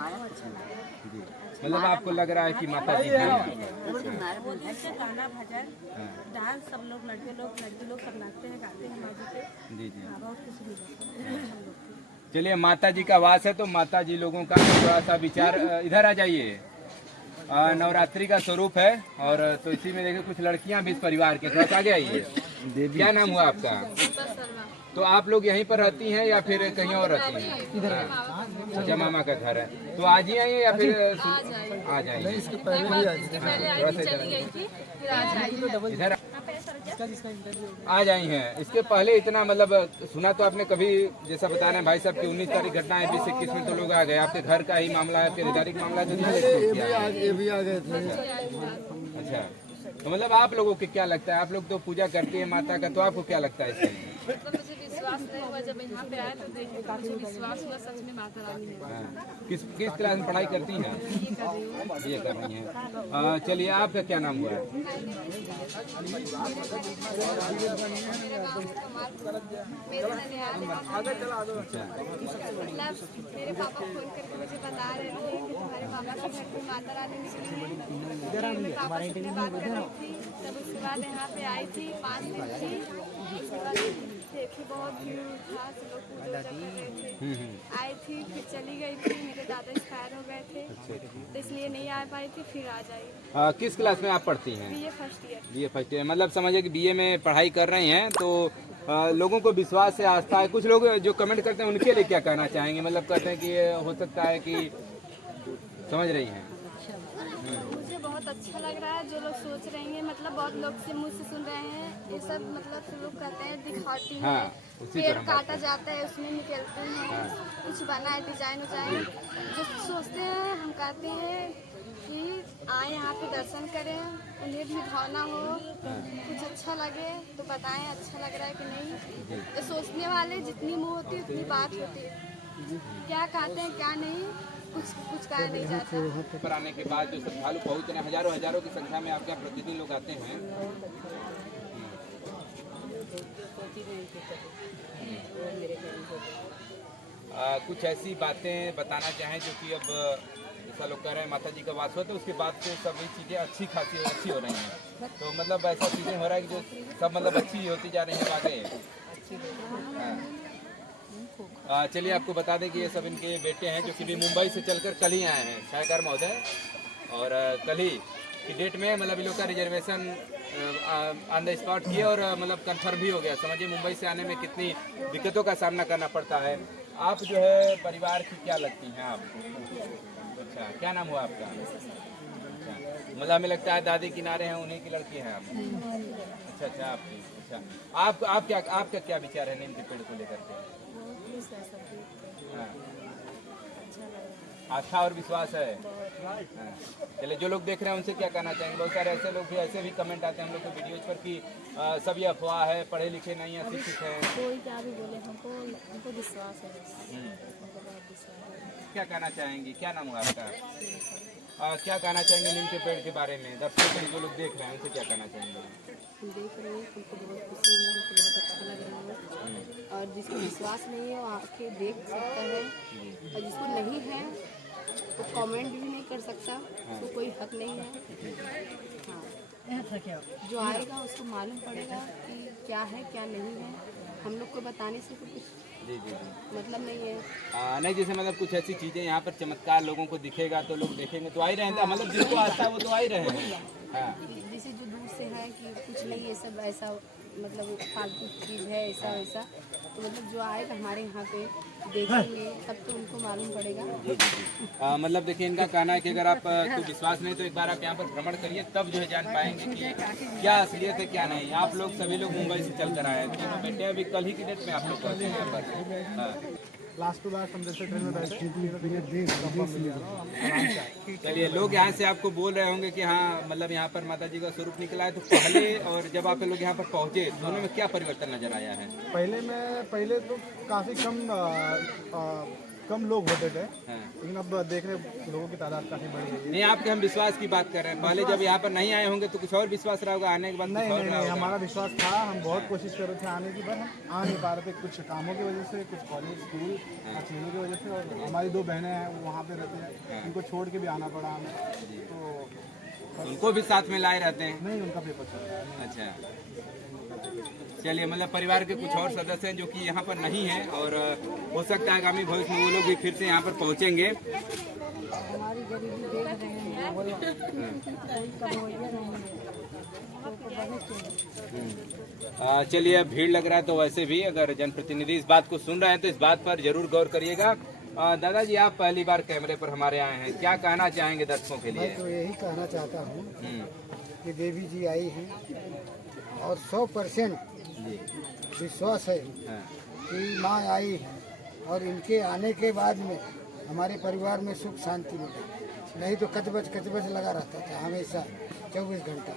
जी, मतलब आपको लग रहा है कि माता जी हैं। वो दिन से गाना भजन डांस सब लोग लड़के लोग सब नाचते हैं गाते हैं माँ जी के। जी जी, बहुत खुशी मिलती है हम लोग को। चलिए माता जी का वास है तो माता जी लोगों का थोड़ा सा विचार इधर आ जाइए। नवरात्रि का स्वरूप है और तो इसी में देखिए कुछ लड़कियां भी इस परिवार के, थोड़ा सा आगे आइए। क्या नाम हुआ आपका? तो आप लोग यहीं पर रहती हैं या फिर कहीं और रहती हैं? इधर। अच्छा, मामा का घर है तो आज ही आई है या फिर आ जाएंगे? इधर आ जाई हैं। इसके पहले इतना मतलब सुना तो आपने कभी, जैसा बता रहे हैं भाई साहब की 19 तारीख घटना है, 20-21 में तो लोग आ गए। आपके घर का ही मामला है, खरीदारी का मामला है, तो ये भी आ गए थे। अच्छा, तो मतलब आप लोगों को क्या लगता है? आप लोग तो पूजा करते हैं माता का, तो आपको क्या लगता है इसमें? मतलब मुझे विश्वास नहीं हुआ जब यहाँ पे आए तो देखे तो मुझे विश्वास हुआ सच में माता रानी है। किस क्लास में पढ़ाई करती हैं? ये कर रही हैं। चलिए, आपका क्या नाम हुआ? मतलब मेरे पापा फोन करके मुझे बता रहे थे कि तुम्हारे पापा के घर पे माता रानी निकली है। पापा से मैं बात कर रही थी, तब उसके बाद यहाँ पे आई थी 5 दिन थी। उसके बाद देखी बहुत भीड़ था, सब लोग पूजा कर रहे थे। आई थी फिर चली गई थी, मेरे दादा एक्सपायर हो गए थे तो इसलिए नहीं आ पाई थी, फिर आ जाएगी। किस क्लास में आप पढ़ती हैं? BA first year. BA first year, मतलब समझिए कि बीए में पढ़ाई कर रही हैं तो लोगों को विश्वास से आस्था है। कुछ लोग जो कमेंट करते हैं उनके लिए क्या कहना चाहेंगे? मतलब कहते हैं कि ये हो सकता है कि, समझ रही हैं? मुझे बहुत अच्छा लग रहा है जो लोग सोच रही हैं, मतलब बहुत लोग से मुझ से सुन रहे हैं ये सब, मतलब सब लोग कहते हैं दिखाती है। हाँ, उसी पेड़ पर हम काटा जाता है उसमें निकलते हैं, कुछ बना है डिजाइन उजाइन। जो सोचते हैं हम कहते हैं कि आए यहाँ पे दर्शन करें, उन्हें भी भावना हो, कुछ अच्छा लगे तो बताएं अच्छा लग रहा है कि नहीं। तो सोचने वाले जितनी मुँह होती है उतनी बात होती है, क्या कहते हैं क्या नहीं, कुछ कहा नहीं जाता। पर आने के बाद जो श्रद्धालु पहुँच रहे हैं, हजारों की संख्या में आपके यहाँ प्रतिदिन लोग आते हैं। कुछ ऐसी बातें बताना चाहें जो कि अब जैसा लोग कह रहे हैं माता जी का वास हुआ तो उसके बाद से सभी चीज़ें अच्छी हो रही हैं। तो मतलब ऐसा चीज़ें हो रहा है कि जो सब मतलब अच्छी होती जा रही हैं आगे। चलिए, आपको बता दें कि ये सब इनके बेटे हैं जो कि भी मुंबई से चलकर कल ही आए हैं, छायाकार महोदय। और कल ही की डेट में मतलब इन लोग का रिजर्वेशन ऑन द स्पॉट किए और मतलब कंफर्म भी हो गया। समझिए मुंबई से आने में कितनी दिक्कतों का सामना करना पड़ता है। आप जो है परिवार की क्या लगती हैं आप? अच्छा, क्या नाम हुआ आपका? अच्छा, मतलब हमें लगता है दादी किनारे हैं, उन्हीं की लड़की हैं आप? अच्छा, आपकी। अच्छा, आपका क्या विचार है नीम के पेड़ को लेकर के? हाँ, आस्था और विश्वास है। हाँ। चलिए, जो लोग देख रहे हैं उनसे क्या कहना चाहेंगे? बहुत सारे ऐसे लोग भी ऐसे भी कमेंट आते हैं हम लोग के वीडियोज पर कि सब ये अफवाह है, पढ़े लिखे नहीं है, शिक्षित हैं। कोई क्या भी बोले, हमको विश्वास है, हमको बहुत विश्वास है। क्या कहना चाहेंगी? क्या नाम हुआ आपका? क्या कहना चाहेंगे नीम के पेड़ के बारे में? दर्शकों जो लोग देख रहे हैं उनसे क्या कहना चाहेंगे? हम देख रहे हैं, हमको बहुत खुशी है, हमको बहुत अच्छा लग रहा है। और जिसको विश्वास नहीं है वो आके देख सकता है, और जिसको नहीं है वो कमेंट भी नहीं कर सकता, उसको कोई हक नहीं है। हाँ, जो आएगा उसको मालूम पड़ेगा कि क्या है क्या नहीं है। हम लोग को बताने से तो कुछ जी मतलब नहीं है। नहीं, जैसे मतलब कुछ ऐसी चीज़ें यहाँ पर चमत्कार लोगों को दिखेगा तो लोग देखेंगे तो आ ही रहे हैं, मतलब जिनको आता है वो तो आ ही रहे हैं। हाँ, जैसे जो दूर से है कि कुछ नहीं, ये सब ऐसा मतलब फालतू चीज़ है, ऐसा वैसा, तो मतलब जो आएगा हमारे यहाँ पे देखेंगे तब तो उनको मालूम पड़ेगा। मतलब देखिए इनका कहना है कि अगर आप को विश्वास नहीं तो एक बार आप यहाँ पर भ्रमण करिए, तब जो है जान पाएंगे कि क्या असलियत है क्या नहीं। आप लोग सभी लोग मुंबई से चल कर आए हैं, तीनों बेटे अभी कल ही की डेट में आप लोग पहुँचे हैं यहाँ पर। हाँ, लास्ट टू लास्ट हम जैसे ट्रेन में बैठे चलिए, लोग यहाँ से आपको बोल रहे होंगे कि हाँ मतलब यहाँ पर माता जी का स्वरूप निकला है, तो पहले और जब आप लोग यहाँ पर पहुँचे दोनों में क्या परिवर्तन नजर आया है? पहले तो काफ़ी कम कम लोग होते थे, हाँ। लेकिन अब देख रहे लोगों की तादाद काफी बढ़ गई है। नहीं, आपके हम विश्वास की बात कर रहे हैं। पहले जब यहाँ पर नहीं आए होंगे तो कुछ और विश्वास रहा होगा, आने के बाद कुछ नहीं और नहीं रहा नहीं, होगा। हमारा विश्वास था, हम बहुत कोशिश कर रहे थे आने की, पर हम आ नहीं पा रहे थे कुछ कामों की वजह से, कुछ कॉलेज स्कूल चीज़ों की वजह से। और हमारी 2 बहनें हैं वो वहाँ पे रहते हैं, उनको छोड़ के भी आना पड़ा हमें, तो उनको भी साथ में लाए रहते हैं। नहीं उनका पेपर चल रहा है। अच्छा, चलिए, मतलब परिवार के कुछ और सदस्य हैं जो कि यहाँ पर नहीं हैं, और हो सकता है आगामी भविष्य में वो लोग भी फिर से यहाँ पर पहुँचेंगे। हमारी गरीबी देख रहे हैं, कोई कमोइया नहीं है। चलिए, अब भीड़ लग रहा है तो वैसे भी अगर जनप्रतिनिधि इस बात को सुन रहे हैं तो इस बात पर जरूर गौर करिएगा। दादाजी, आप पहली बार कैमरे पर हमारे आए हैं, क्या कहना चाहेंगे दर्शकों के लिए? मैं तो यही कहना चाहता हूँ हम्म, कि देवी जी आई हैं और 100% जी, विश्वास है हाँ, कि माँ आई है और इनके आने के बाद में हमारे परिवार में सुख शांति मिले। नहीं तो कचबच लगा रहता था हमेशा 24 घंटा।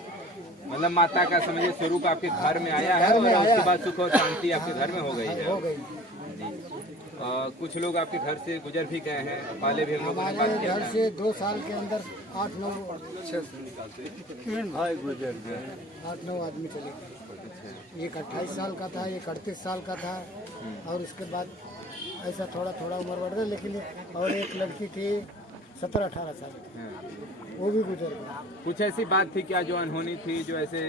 मतलब माता का समझिए स्वरूप आपके घर में आया है घर में और आया उसके बाद सुख और शांति आपके घर में हो गई है। हो गई। जी, कुछ लोग आपके घर से गुजर भी गए हैं, पहले भी हम लोगों ने बात हमारे किया घर था। से 2 साल के अंदर 8-9 आदमी चले गए। एक 28 साल का था, एक 38 साल का था, और इसके बाद ऐसा थोड़ा उम्र बढ़ रहा, लेकिन और एक लड़की थी 17-18 साल की, हाँ। वो भी गुजर गई। कुछ ऐसी बात थी क्या जो अनहोनी थी, जो ऐसे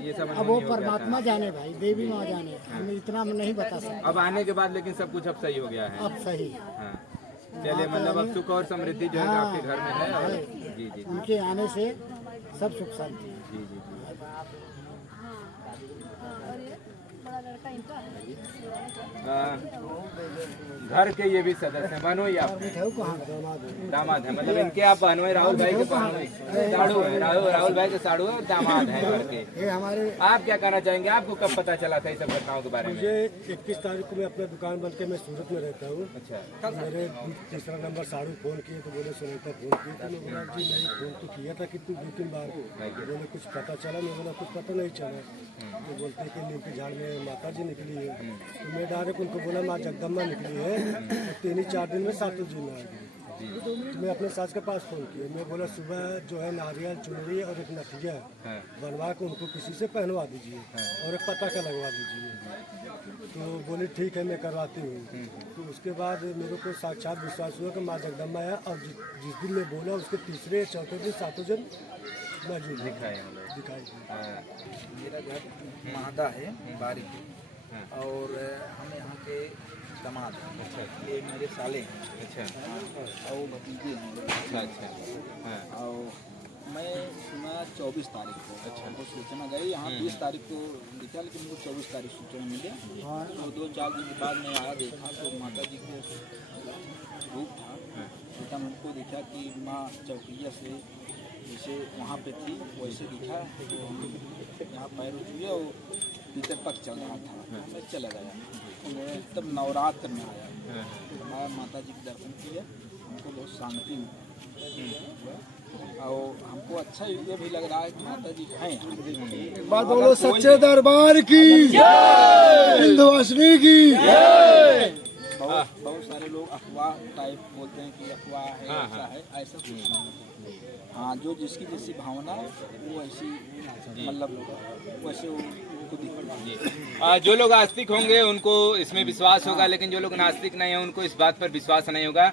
ये सब अब वो अनहोनी हो गया परमात्मा था? जाने भाई, देवी माँ जाने, हमें इतना हम नहीं बता सकते। अब आने के बाद लेकिन सब कुछ अब सही हो गया है। अब सही हाँ। चलिए, मतलब अब सुख और समृद्धि जो है हाँ, आपके घर में है। और जी जी उनके आने से सब सुख शांति। जी जी जी। घर के ये भी सदस्य हैं, बहनोई आप हैं? मिठाई कहाँ दामाद है, मतलब इनके आप बहनोई, राहुल भाई के बहनोई साड़ू है, राहुल भाई के साड़ू है और दामाद है घर के। ये हमारे आप क्या कहना चाहेंगे? आपको कब पता चला था इस सब घटनाओं के बारे में? मुझे 21 तारीख को मैं अपना दुकान बंद के मैं सूरत में रहता हूँ। अच्छा, मेरे तीसरा नंबर साड़ू फोन किए तो बोले सुनीता फोन किए, तो मैं बोला जी नहीं, फोन तो किया था कितनी 2-3 बार। तो बोले कुछ पता चला? मैं बोला कुछ पता नहीं चला। तो बोलते कि नीम के झाड़ में माता जी निकली है। तो मैं डायरेक्ट उनको बोला माँ जगदम्बा निकली है, तो 3-4 दिन में सातों जी में आ गई। तो मैं अपने सास के पास फ़ोन किया, मैं बोला सुबह जो है नारियल चुनरी और एक नथिया बनवा के उनको किसी से पहनवा दीजिए और एक पता का लगवा दीजिए। तो बोली ठीक है मैं करवाती हूँ। तो उसके बाद मेरे को साक्षात विश्वास हुआ कि माँ जगदम्बा है, और जिस दिन मैं बोला उसके तीसरे चौथे दिन सातों जन मौजूद दिखाई दी। मेरा घर महादा है बारिक, और हम यहाँ के दामाद हैं। अच्छा, ये मेरे साले हैं। अच्छा, और वो भतीजे हैं। अच्छा, अच्छा, हाँ, और मैं सुना 24 तारीख को, अच्छा, तो सूचना गई यहाँ 20 तारीख को दिखा, लेकिन मुझे 24 तारीख सूचना मिले। तो 2-4 दिन के बाद मैं आया, देखा तो माता जी के रूप था, एकदम उनको दिखा कि माँ चौकिया से जैसे वहाँ पे थी वैसे दिखा। तो यहाँ पैर छुए और भीतर तक चल रहा था, मैं चला गया। तो मैं तब नवरात्र में आया, हमारा माता जी के दर्शन किए, हमको बहुत शांति हुआ और हमको अच्छा ये भी लग रहा है कि माता जी हैं। बात बोलो सच्चे दरबार की हिंदवासिनी की। बहुत सारे लोग अफवाह टाइप बोलते हैं कि अफवाह है, ऐसा है, ऐसा कुछ नहीं। हाँ, जो जिसकी जैसी भावना वो ऐसी, मतलब वैसे उनको दिखता है। जो लोग आस्तिक होंगे उनको इसमें विश्वास होगा, लेकिन जो लोग नास्तिक नहीं है उनको इस बात पर विश्वास नहीं होगा।